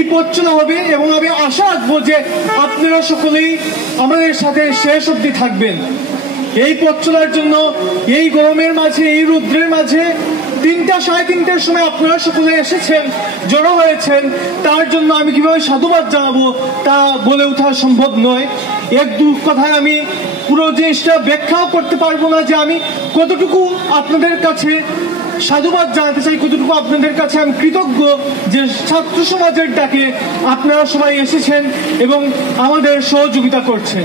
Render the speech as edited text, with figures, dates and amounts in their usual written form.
এই পথ চলা হবে এবং আমি আশা রাখবো যে আপনারা সকলেই আমাদের সাথে শেষ অবধি থাকবেন। এই পথ চলার জন্য এই গরমের মাঝে, এই রৌদ্রের মাঝে 3টা সাড়ে 3টার সময় আপনারা সকলে এসেছেন, জড়ো হয়েছেন, তার জন্য আমি কিভাবে সাধুবাদ জানাবো তা বলে ওঠা সম্ভব নয়। এক দু কথায় আমি পুরো জিনিসটা ব্যাখ্যাও করতে পারবো না যে আমি কতটুকু আপনাদের কাছে সাধুবাদ জানাতে চাই, কতটুকু আপনাদের কাছে আমি কৃতজ্ঞ যে ছাত্র সমাজের ডাকে আপনারা সবাই এসেছেন এবং আমাদের সহযোগিতা করছেন।